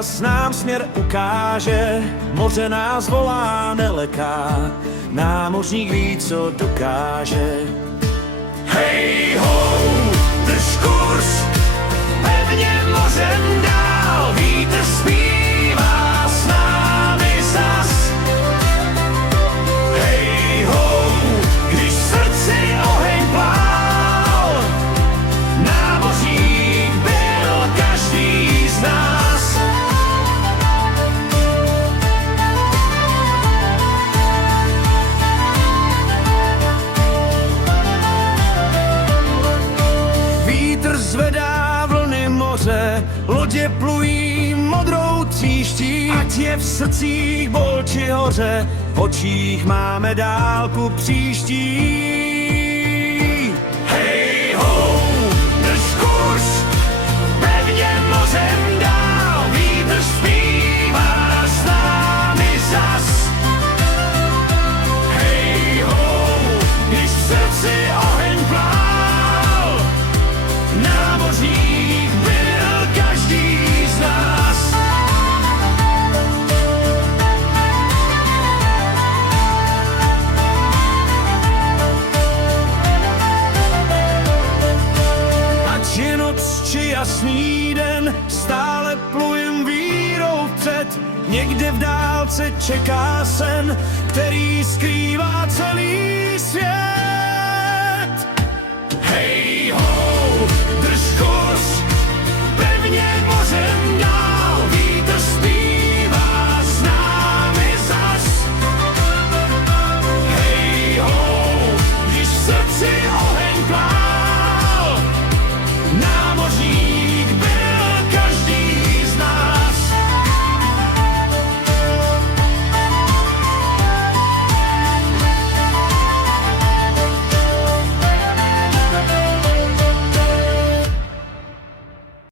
hlas nám směr ukáže, moře nás volá, neleká, námořník ví, co dokáže. Hej ho, drž kurz, pevně mořem dál, vítr zpívá s námi zas. Hej ho, když v srdci oheň plál, námořník byl každý z nás. Vítr zvedá vlny moře, lodě plují modrou tříští. Ať je v srdcích bol či hoře, v očích máme dálku příští. Hej ho, drž kurz, pevně mořem dál, vítr zpívá s námi zas. Hej ho, když v srdci oheň plál, námořník byl každý z nás. Ať je noc či jasný den, stále plujem vírou vpřed. Někde v dálce čeká sen, který skrývá celý svět.